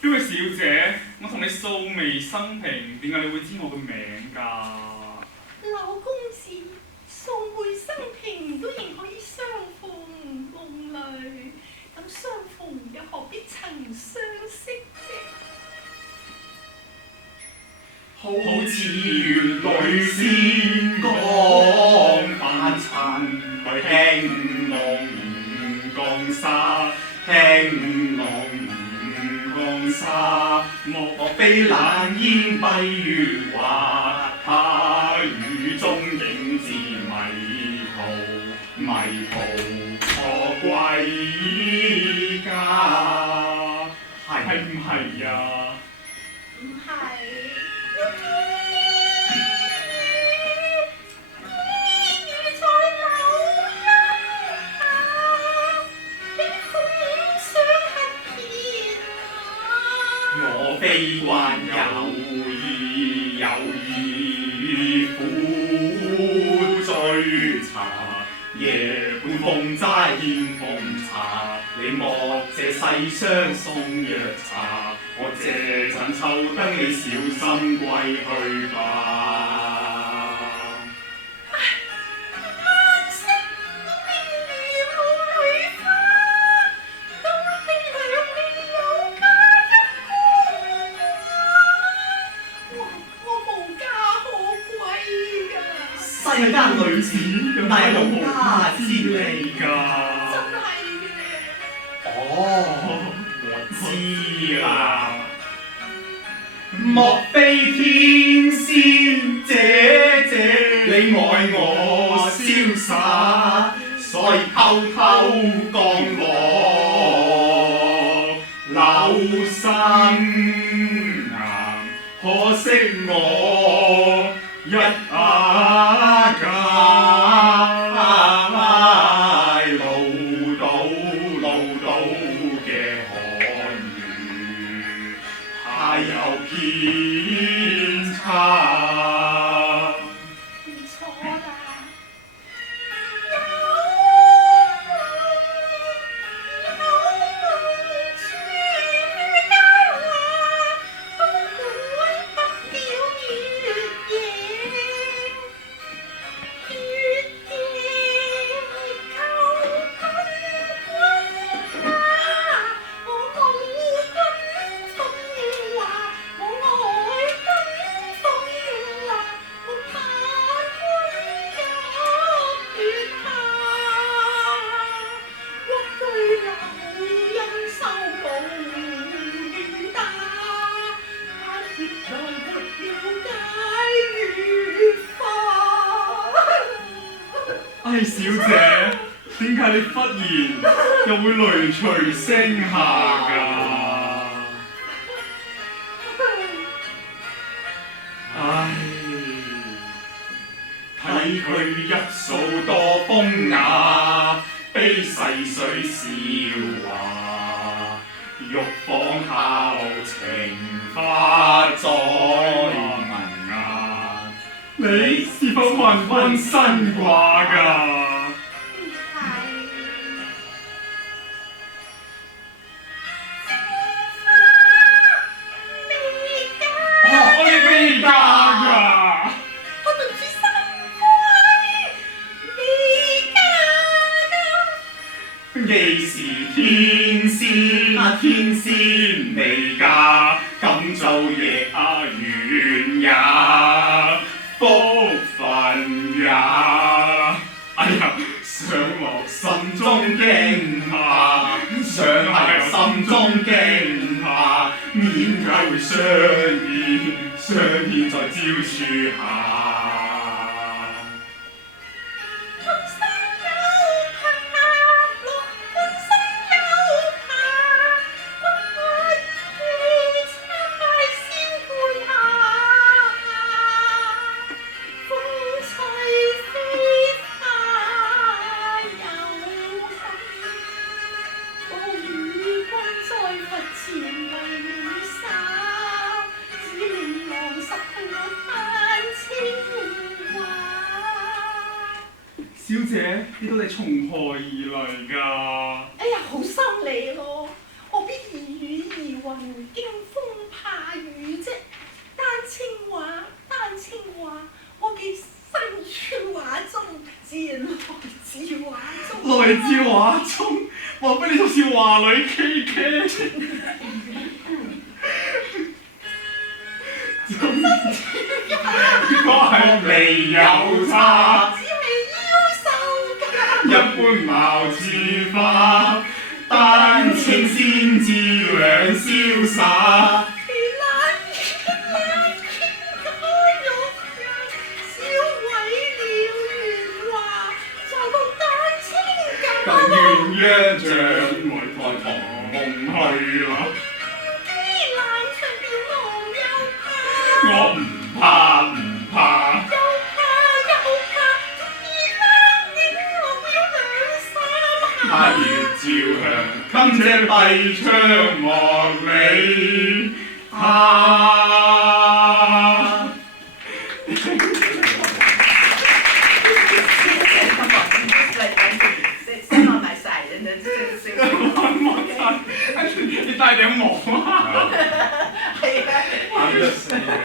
呢位小姐，我同你素未生平，點解你會知我嘅名㗎？老公子，素未生平都仍可以相逢夢裏，咁相逢又何必曾相識啫？好似月裏仙光凡塵，去輕浪江沙，輕浪江沙，莫非冷煙蔽月華，他雨中影自迷途錯歸家，係唔係呀？唔係。我非慣有意苦追查，夜半風齋獻鳳茶，你莫借世相送藥茶，我借盞抽燈，你小心歸去吧。世間女子乃無家之理㗎。真係嘅。哦，我知啦。莫非天仙姐姐你愛我瀟灑，所以偷偷降落樓生岩，可惜我一家老到嘅寒語，太有偏差。唔錯啦。唉，小姐，點解你忽然又會淚垂聲下㗎？唉，睇佢一數多風雅，悲逝水笑話，玉房後情花再聞啊！你是否昏昏身掛㗎？既是天仙，天仙未嫁，今晝夜緣也福分也。哎呀，想落心中驚嚇，想係心中驚嚇，點解會相見在蕉樹下？小姐，你到底從何而來㗎？哎呀，好心你咯，何必言語而為驚風怕雨啫。丹青話，我嘅身處畫中，自然來自畫中。來自畫中，莫非你就是華女 K K？ 我係未有差，只係一般貌似花，丹青先至兩瀟灑。鴛鴦像來台同夢去啦！我唔怕，他要照向襟這閉窗望你，你戴頂帽啊！係啊！